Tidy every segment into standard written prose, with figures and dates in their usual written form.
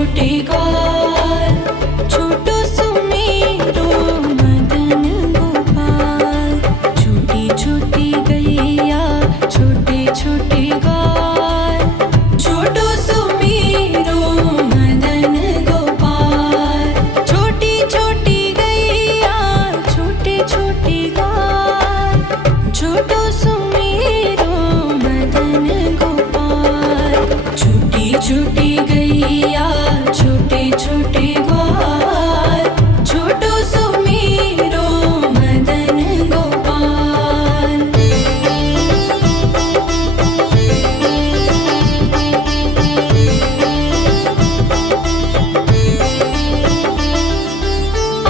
छोटी ग्वाल, छोटो सुमेरो मदन गोपाल। छोटी छोटी गैया छोटे छोटे ग्वाल, छोटो सुमेरो मदन गोपाल। छोटी छोटी गैया छोटे छोटे ग्वाल, छोटो सुमेरो मदन गोपाल। छोटी छोटी गैया छोटे छोटे ग्वाल, छोटो सुमेरो मदन गोपाल।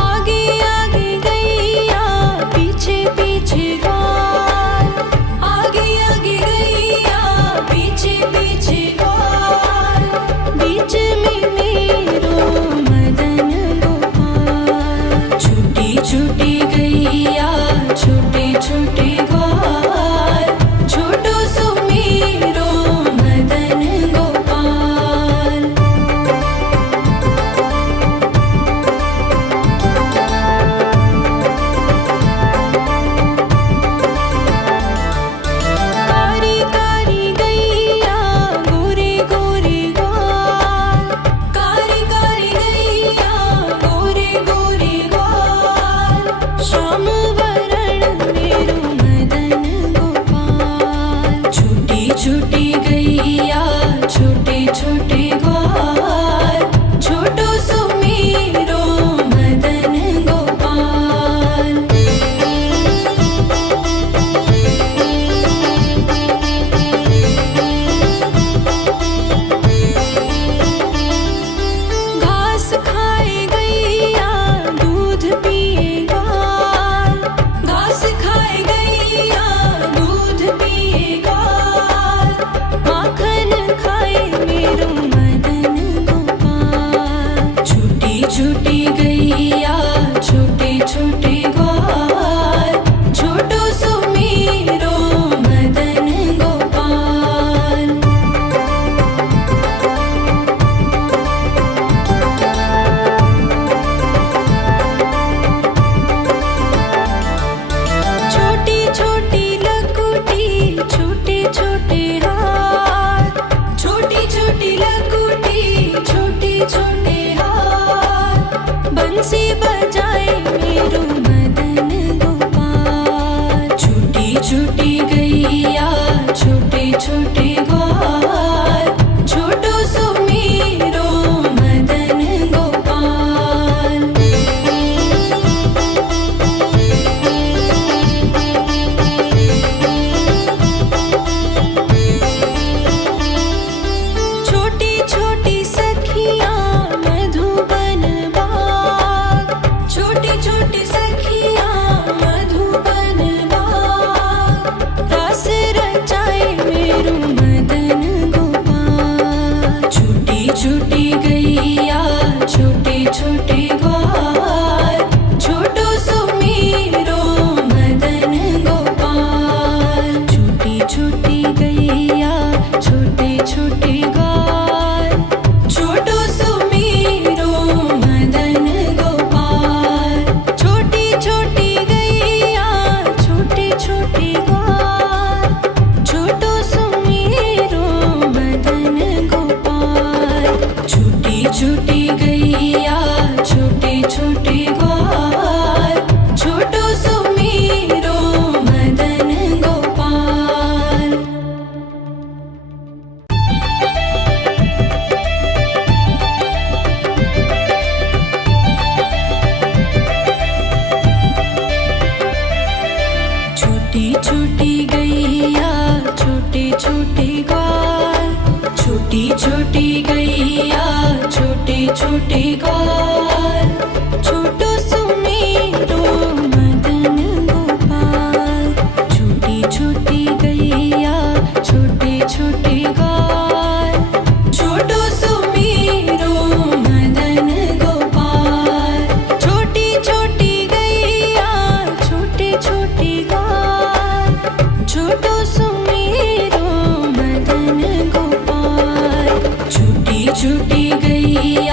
आगे आगे गैया पीछे पीछे ग्वाल, आगे आगे गैया पीछे पीछे ग्वाल। बीच में मेरो मदन गोपाल। छोटी छोटी गैया छोटे छोटे ग्वाल, छोटो सुमेरो मदन गोपाल। कारी कारी गैया गोरे गोरे ग्वाल, कारी कारी गैया गोरे गोरे ग्वाल। श्याम वरण मेरो मदन गोपाल। छोटी छोटी गैया छोटे छोटे ग्वाल, छोटो सुमेरो मदन गोपाल। घास खाए गैया दूध पिए ग्वाल, घास खाए गैया दूध पिए ग्वाल। माखन खाए मेरो मदन गोपाल। छोटी छोटी गैया छोटे छोटे ग्वाल, छोटो सुमेरो मदन गोपाल। छोटी छोटी लकुटी छोटे छोटे हाथ, छोटी छोटी लकुटी छोटे छोटे हाथ। बंसी बजाए मेरो मदन गोपाल। छोटी छोटी गैया छोटे छोटे ग्वाल, छोटो सुमेरो मदन गोपाल। छोटी छोटी सखियाँ मधुबन बाग, छोटी छोटी सखियाँ मधुबन बाग। रस रचाए मेरो मदन गोपाल। छोटी छोटी गैया छोटे छोटे ग्वाल, छोटो सुमेरो मदन गोपाल। छोटी छोटी गैया छोटे छोटे ग्वाल, छोटो सुमेरो मदन गोपाल। छोटी छोटी गैया छोटे छोटे ग्वाल, छोटो सुमेरो मदन गोपाल। छोटी छोटी गैया छोटे छोटे ग्वाल, छोटो सुमेरो मदन गोपाल। छोटी छोटी गैया छोटे छोटे ग्वाल, छोटी छोटी गैया छोटे छोटे ग्वाल, छोटो सुमेरो मदन गोपाल। छोटी छोटी गैया छोटे छोटे ग्वाल, छोटो सुमेरो मदन गोपाल। छोटी छोटी गैया छोटे छोटे ग्वाल, छोटो सुमेरो मदन गोपाल। छोटी छोटी गैया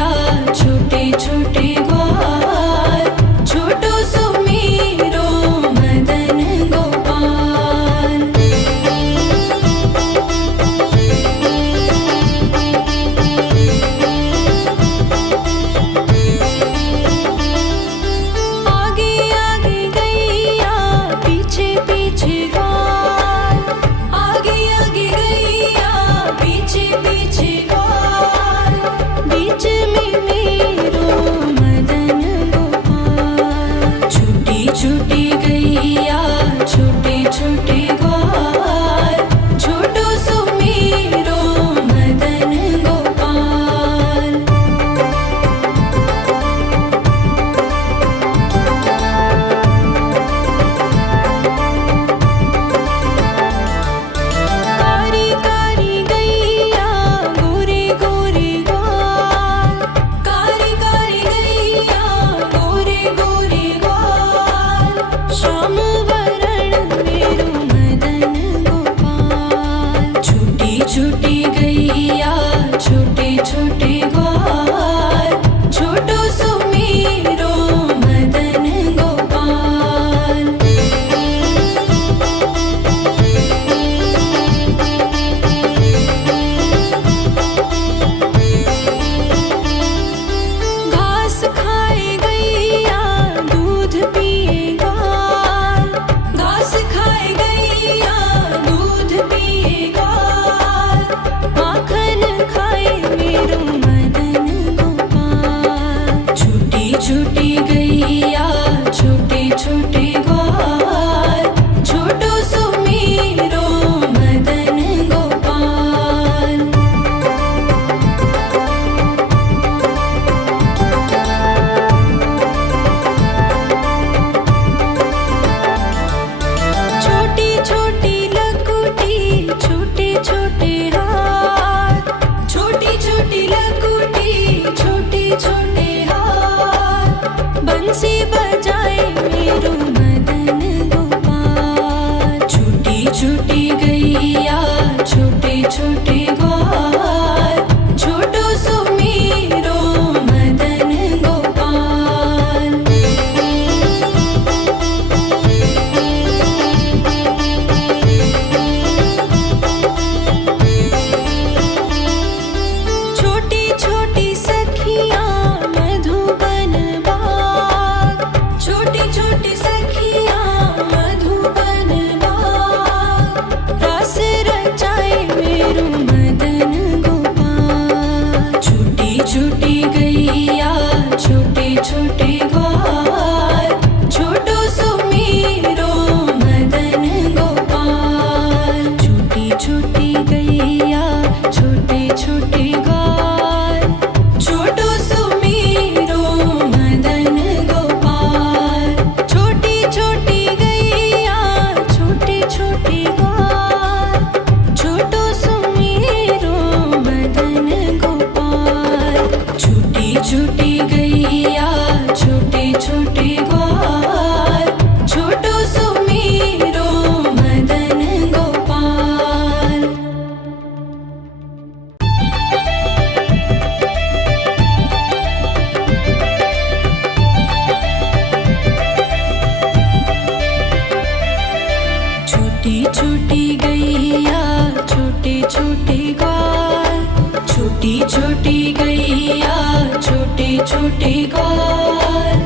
छोटे ग्वाल, छोटी छोटी गैया छोटे छोटे ग्वाल,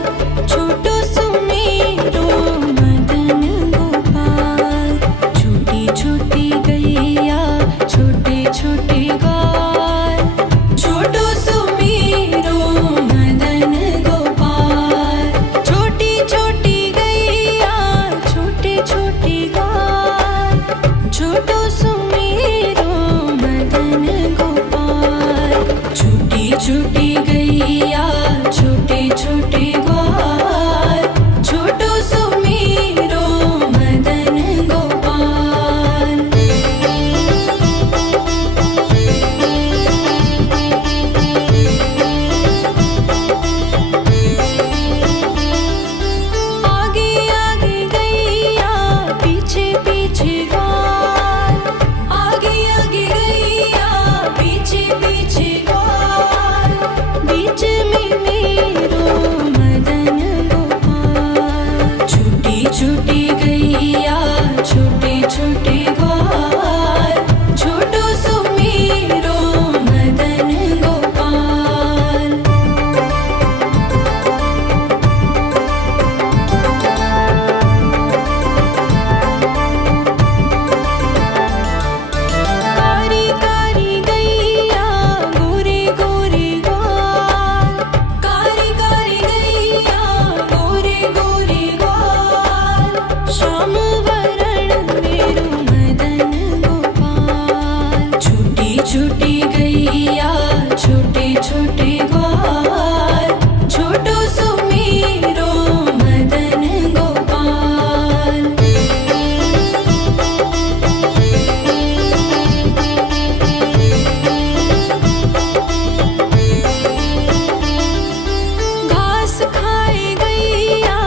छोटो सुमेरो मदन गोपाल। छोटी छोटी गैया छोटे छोटे ग्वाल, छोटो सुमेरो मदन गोपाल। छोटी छोटी गैया छोटे छोटे ग्वाल, छोटो सुमेरो मदन गोपाल। छोटी छोटी गैया छोटे छोटे ग्वाल, छोटो सुमेरो मदन गोपाल। आगे आगे गैया पीछे पीछे ग्वाल, आगे आगे गैया पीछे पीछे ग्वाल, बीच में मेरो मदन गोपाल। छोटी छोटी गैया छोटे छोटे ग्वाल, छोटो सुमेरो मदन गोपाल। कारी कारी गैया गोरे गोरे ग्वाल, कारी कारी गैया गोरे गोरे ग्वाल, श्याम वरण मेरो मदन गोपाल। छोटी छोटी गैया छोटे छोटे ग्वाल, छोटो सुमेरो मदन गोपाल। घास खाए गैया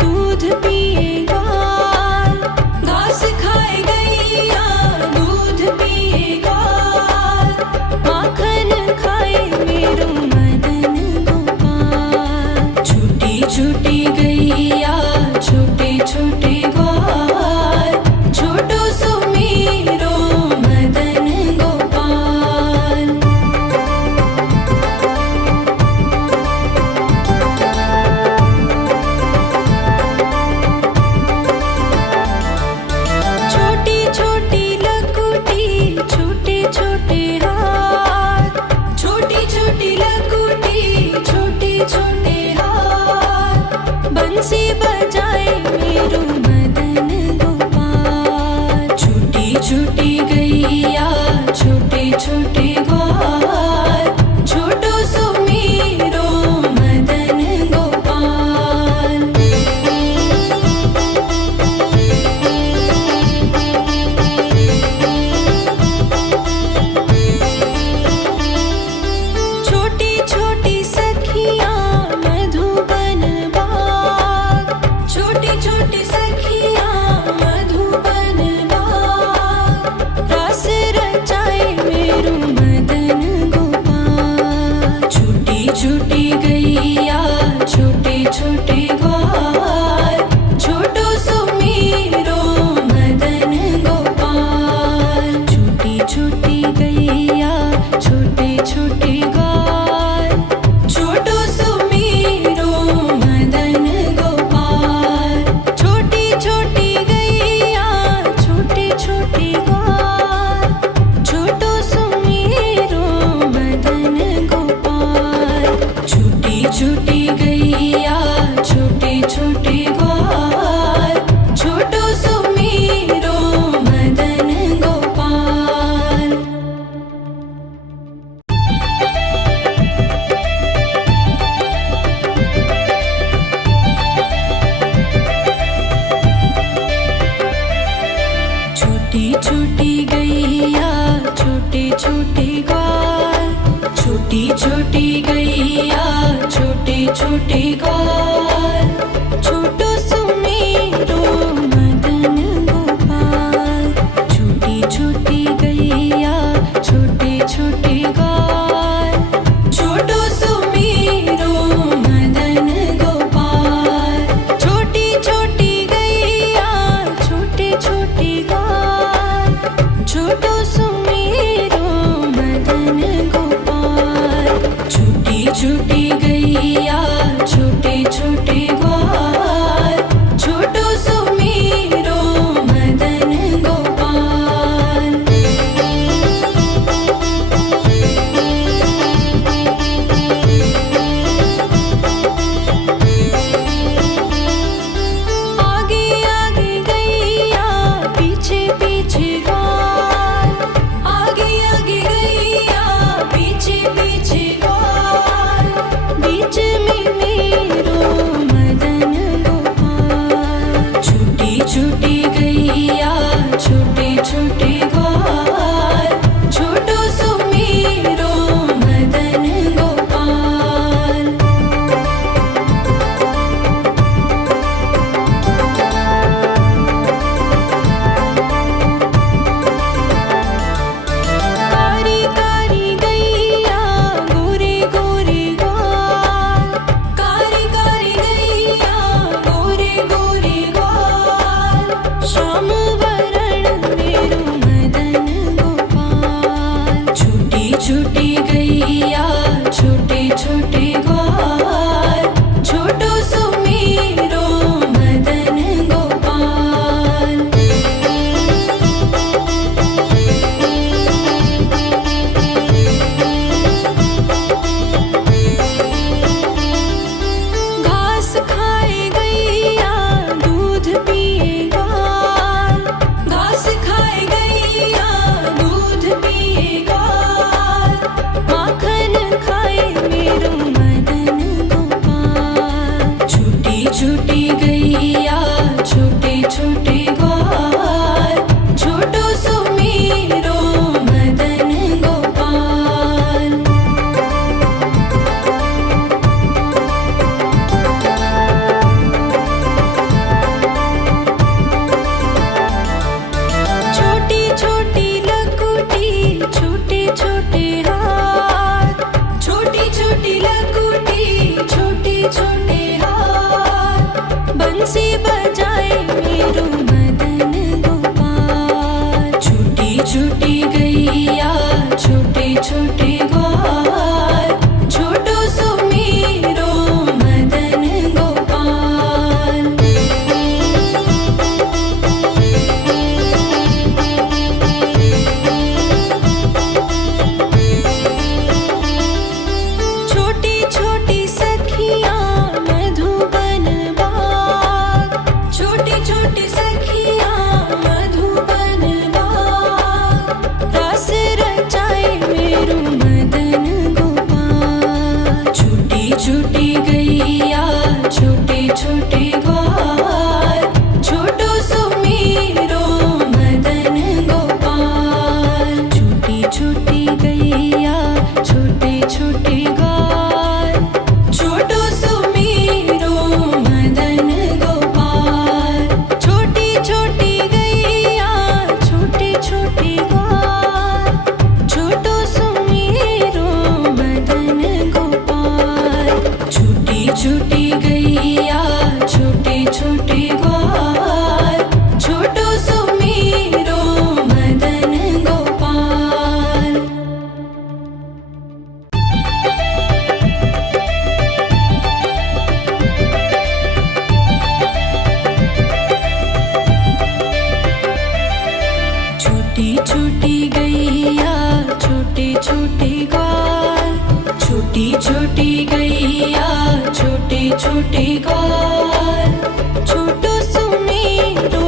दूध पिए ग्वाल, घास खाए गैया दूध पिए ग्वाल, माखन खाए मेरो मदन गोपाल। छोटी छोटी गैया छोटे छोटे ग्वाल, छोटो सुमेरो मदन गोपाल। छोटी छोटी लकुटी छोटे छोटे हाथ, छोटी छोटी लकुटी छोटे छोटे हाथ, बंसी बजाए मेरो मदन गोपाल। छोटी छोटी गैया छोटे छोटे ग्वाल, छोटो सुमेरो मदन गोपाल। छोटी छोटी सखियाँ मधुबन बाग, छोटी छोटी सखियाँ मधुबन बाग, रास रचाए मेरो मदन गोपाल। छोटी छोटी गैया छोटे छोटे ग्वाल, छोटो सुमेरो मदन गोपाल। छोटी छोटी गैया छोटे छोटे ग्वाल, छोटो सुमेरो मदन गोपाल। छोटी छोटी गैया छोटे छोटे ग्वाल, छोटो सुमेरो मदन गोपाल। छोटी छोटी गैया छोटे छोटे ग्वाल, छोटो सुमेरो मदन गोपाल। छोटी छोटी गैया छोटे छोटे ग्वाल, छोटी छोटी गैया छोटे छोटे ग्वाल, छोटो सुमेरो मदन गोपाल। छोटी छोटी गैया छोटे छोटे ग्वाल, छोटो सुमेरो मदन गोपाल। छोटी छोटी गैया छोटे छोटे ग्वाल, छोटो सुमेरो छोटी गैया छोटे छोटे ग्वाल, छोटो सुमेरो मदन गोपाल। घास खाए गैया दूध पिए ग्वाल, घास खाए गैया दूध पिए ग्वाल, माखन खाए मेरो मदन गोपाल। छोटी छोटी गैया छोटे छोटे ग्वाल, छोटो सुमेरो मदन गोपाल। छोटी छोटी लकुटी छोटे छोटे हाथ, छोटी छोटी लकुटी छोटे छोटे हाथ, बंसी बजाए मेरो मदन गोपाल। छोटी छोटी गैया छोटे छोटे ग्वाल, छोटो सुमेरो मदन गोपाल। छोटी छोटी सखियाँ मधुबन बाग, छोटी छोटी सखियाँ मधुबन बाग, रास रचाए मेरो मदन गोपाल। छोटी छोटी गैया छोटे छोटे ग्वाल, छोटो सुमेरो मदन गोपाल। छोटी छोटी गैया छोटे छोटे ग्वाल, छोटो सुमेरो मदन गोपाल। छोटी छोटी गैया छोटे छोटे ग्वाल, छोटो सुमेरो मदन गोपाल। छोटी छोटी गैया छोटे छोटे ग्वाल, छोटो सुमेरो मदन गोपाल। छोटी छोटी गैया छोटे छोटे ग्वाल, छोटी छोटी गैया छोटे छोटे ग्वाल, छोटो सुमेरो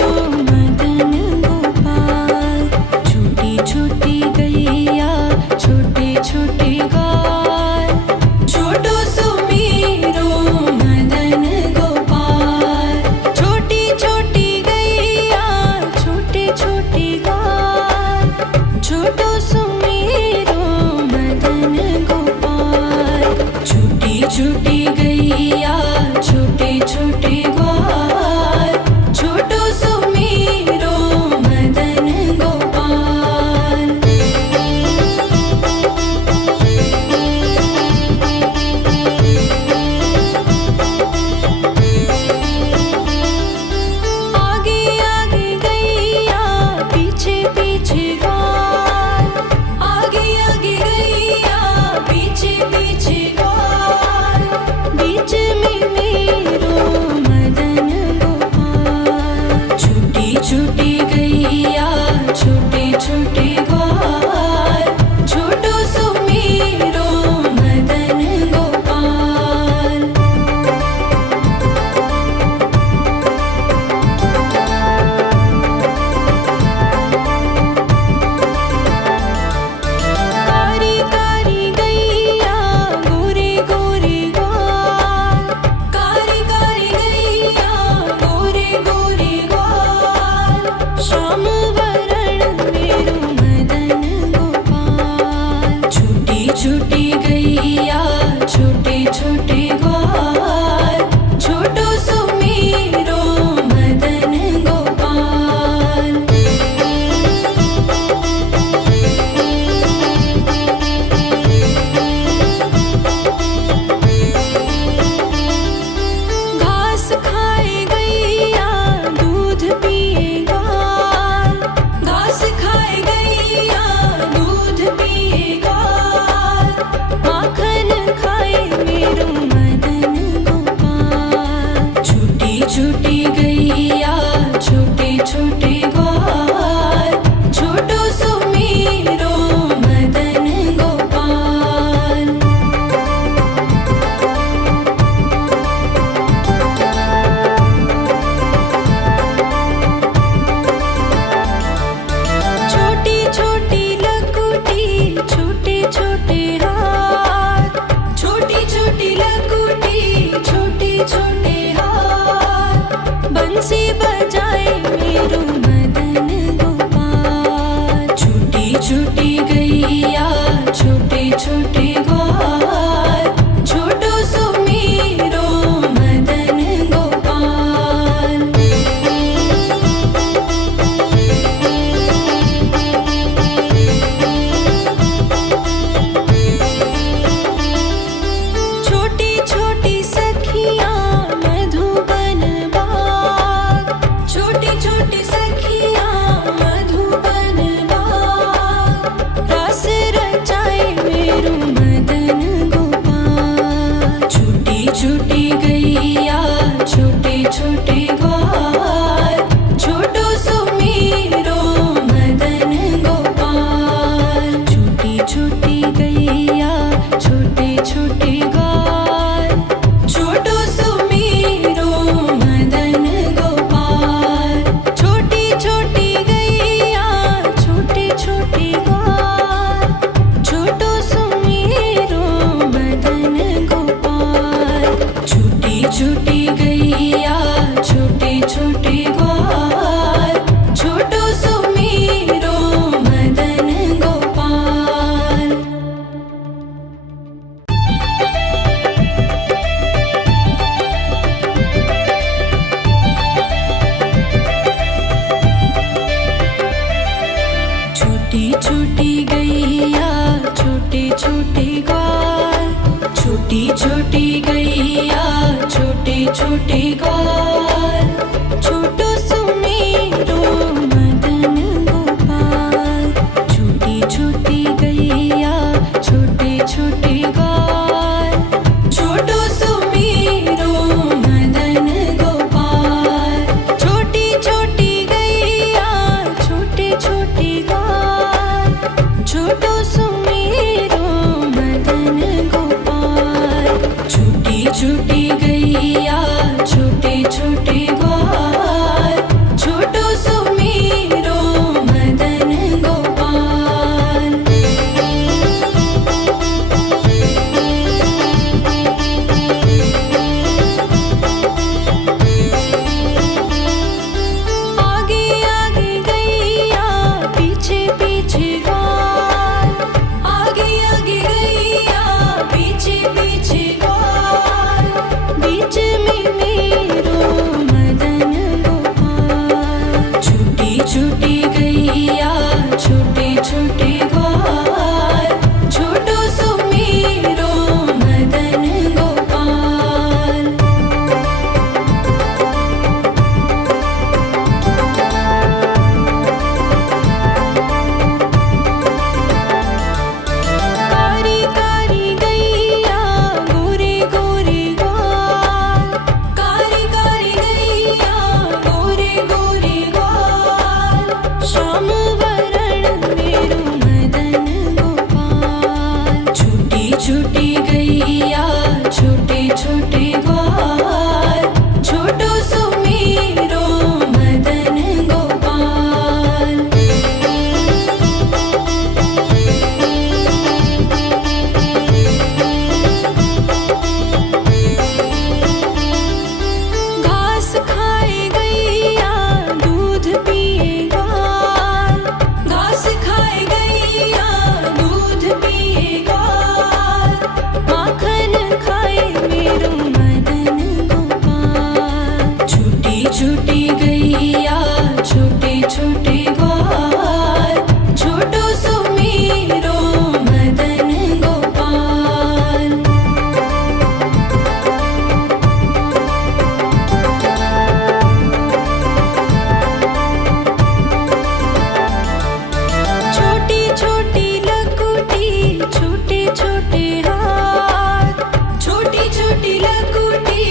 मदन गोपाल। छोटी छोटी गैया छोटे छोटे ग्वाल, छोटो सुमेरो मदन गोपाल। छोटी छोटी गैया छोटे छोटे ग्वाल, छोटो सुमेरो मदन गोपाल। छोटी छोटी गैया छोटे छोटे छोटे ग्वाल, छोटो सुमेरो मदन गोपाल। छोटी छोटी गैया छोटे छोटे ग्वाल, छोटो सुमेरो मदन गोपाल। छोटी छोटी गैया छोटे छोटे ग्वाल, छोटो सुमेरो मदन गोपाल। छोटी छोटी गैया छोटे छोटे ग्वाल, छोटो सुमेरो मदन गोपाल। आगे आगे गैया पीछे पीछे ग्वाल, आगे आगे गैया पीछे पीछे ग्वाल। बीच में मेरो मदन गोपाल। छोटी छोटी गैया छोटे छोटे ग्वाल, छोटो सुमेरो मदन गोपाल। कारी कारी गैया गोरे गोरे ग्वाल, कारी कारी गैया गोरे गोरे ग्वाल। श्याम वरण मेरो मदन गोपाल। छोटी छोटी गैया छोटे छोटे ग्वाल, छोटो सुमेरो मदन गोपाल। घास खाए गैया दूध पिए ग्वाल, घास खाए गैया दूध पिए ग्वाल। माखन खाए मेरो मदन गोपाल। छोटी छोटी गैया छोटे छोटे ग्वाल, छोटो सुमेरो मदन गोपाल। छोटी छोटी लकुटी छोटे छोटे हाथ, छोटी छोटी लकुटी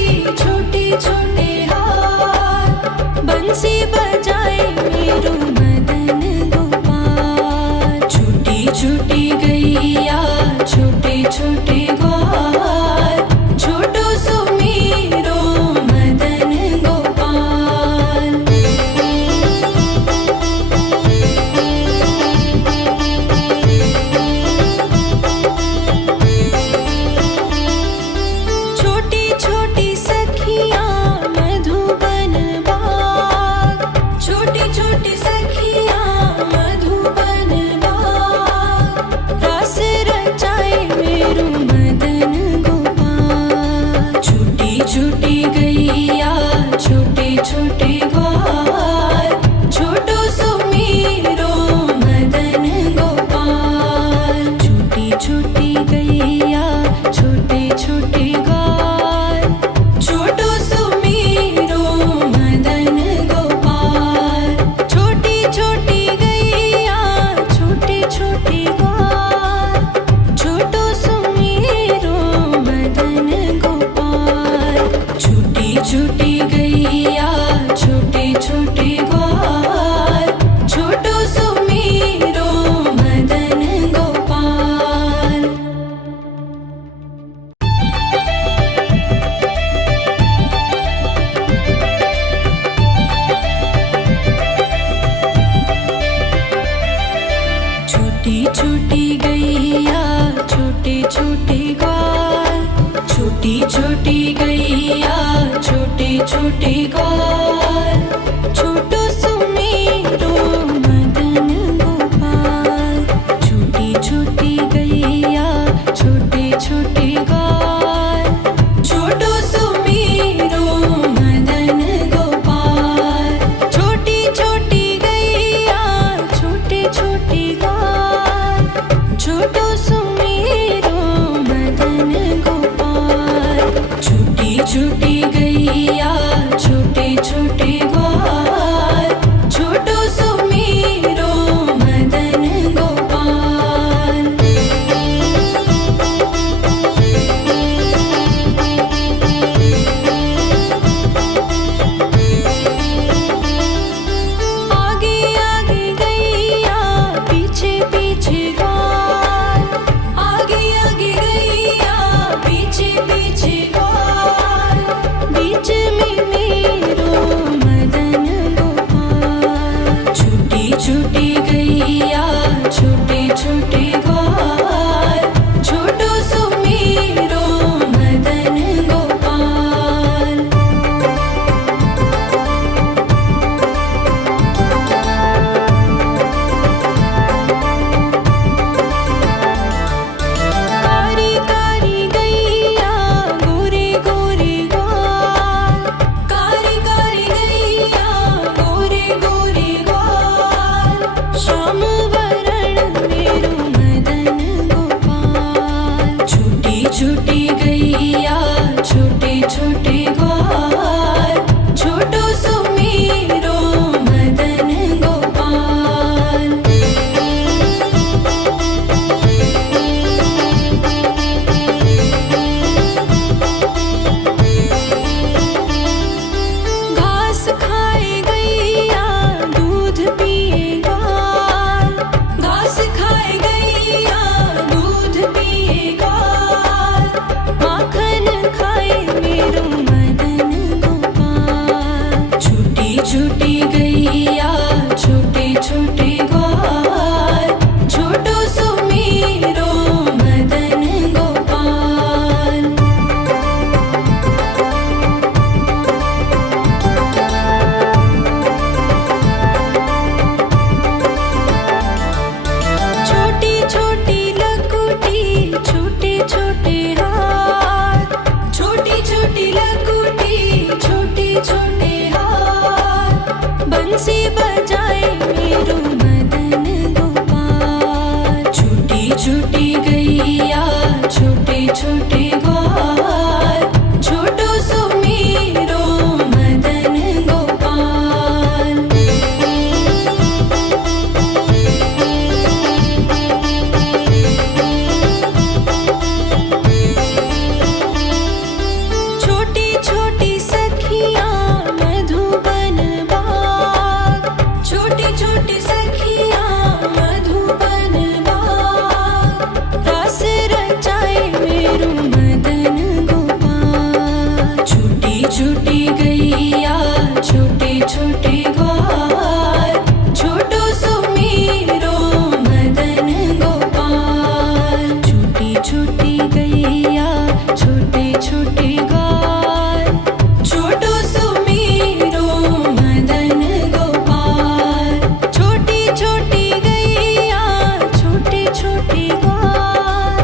छोटे छोटे हाथ। बंसी बजाए मेरो मदन गोपाल। छोटी छोटी गैया छोटे छोटे ग्वाल, छोटो सुमेरो मदन गोपाल। छोटी छोटी सखियाँ मधुबन बाग, छोटी छोटी सखियाँ मधुबन बाग। रस रचाए मेरो मदन गोपाल। छोटी छोटी गैया छोटे छोटे ग्वाल, छोटो सुमेरो मदन गोपाल। छोटी छोटी गैया छोटे छोटे ग्वाल, छोटो सुमेरो मदन गोपाल। छोटी छोटी गैया छोटे छोटे ग्वाल, छोटो सुमेरो मदन गोपाल। छोटी छोटी गैया छोटे छोटे ग्वाल, छोटो सुमेरो मदन गोपाल। छोटी छोटी गैया छोटे छोटे ग्वाल, छोटी छोटी गैया छोटे छोटे ग्वाल। छोटो सुमेरो मदन गोपाल। छोटी छोटी गैया छोटे छोटे ग्वाल, छोटो सुमेरो मदन गोपाल। छोटी छोटी गैया छोटे छोटे ग्वाल, छोटो सुमेरो मदन गोपाल। छोटी छोटी गैया छोटे ग्वाल, छोटो सुमीरो मदन गोपाल। आगे आगे गैया पीछे पीछे ग्वाल, आगे आगे गैया पीछे पीछे ग्वाल, बीच में मेरो मदन गोपाल। छोटी छोटी गैया छोटे छोटे ग्वाल, छोटो सुमीरो मदन गोपाल। कारी कारी गैया गोरे गोरे ग्वाल, कारी कारी गैया गोरे गोरे ग्वाल, श्याम वरण मेरो मदन गोपाल। छोटी छोटी गैया छोटे छोटे ग्वाल, छोटो सुमीरो मदन गोपाल। घास खाए गैया दूध पिए ग्वाल, घास खाए गैया दूध पिए ग्वाल, माखन खाए मेरो मदन गोपाल। छोटी छोटी गैया छोटे छोटे ग्वाल, छोटो सुमीरो मदन गोपाल। छोटी छोटी लकुटी छोटे छोटे हाथ, छोटी छोटी लकुटी छोटे छोटे हाथ, बंसी बजाए मेरो मदन गोपाल। छोटी छोटी गैया छोटे छोटे ग्वाल, छोटो सुमीरो मदन गोपाल। छोटी छोटी सखियाँ मधुबन बाग, छोटी छोटी सखियाँ मधुबन बाग, रास रचाए मेरो मदन गोपाल। छोटी छोटी गैया छोटे छोटे ग्वाल, छोटो सुमीरो मदन गोपाल। छोटी छोटी गैया छोटे छोटे ग्वाल, छोटो सुमीरो मदन गोपाल। छोटी छोटी गैया छोटे छोटे ग्वाल,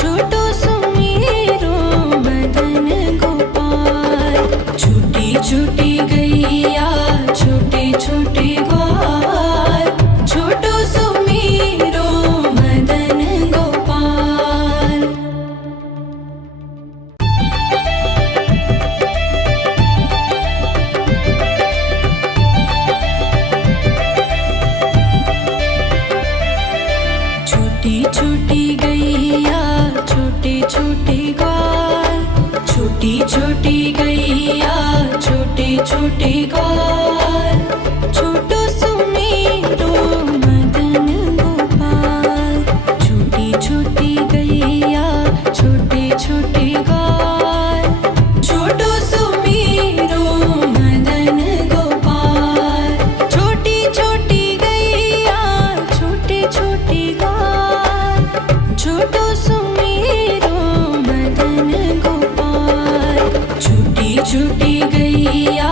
छोटो सुमीरो मदन गोपाल। छोटी छोटी गैया छोटे छोटे ग्वाल, छोटो सुमीरो मदन गोपाल। छोटी छोटी गैया छोटे छोटे ग्वाल, छोटी छोटी गैया छोटे छोटे ग्वाल, छोटो सुमीरो मदन गोपाल। छोटी छोटी गैया छोटे छोटे ग्वाल, छोटो सुमीरो मदन गोपाल। छोटी छोटी गैया छोटे छोटे ग्वाल, छोटो सुमीरो मदन गोपाल। छोटी छोटी गैया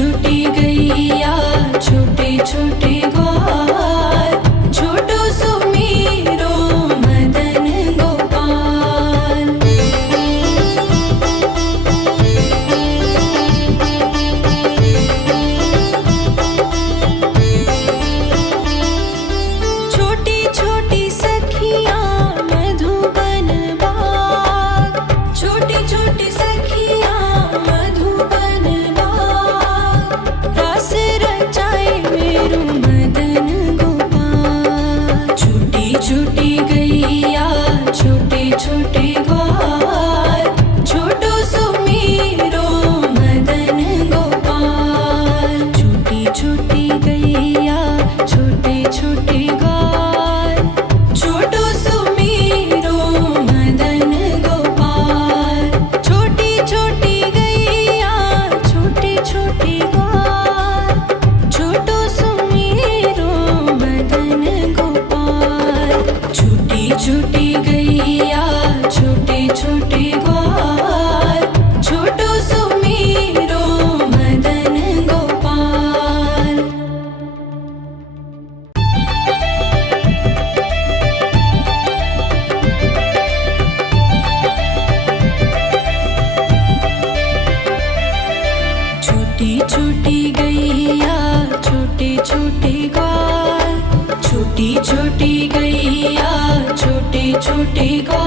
छोटी गैया छोटे छोटे ग्वाल छोटो सुमीरो मदन गोपाल। छोटी छोटी सखियाँ मधुबन बाग छोटी छोटी सखियाँ मधुबन बाग रास रचाए मेरो मदन गोपाल। छोटी छोटी गैया छोटे छोटे ग्वाल छोटो सुमीरो मदन गोपाल। छोटी छोटी गैया छोटे छोटे ग्वाल छोटो सुमीरो मदन गोपाल। छोटी छोटी गैया छोटे छोटे ग्वाल छोटो सुमीरो मदन गोपाल। छोटी छोटी गैया छोटे छोटे ग्वाल छोटो सुमीरो मदन गोपाल। छोटी छोटी गैया छोटे छोटे ग्वाल छोटी छोटी गैया छोटे छोटे ग्वाल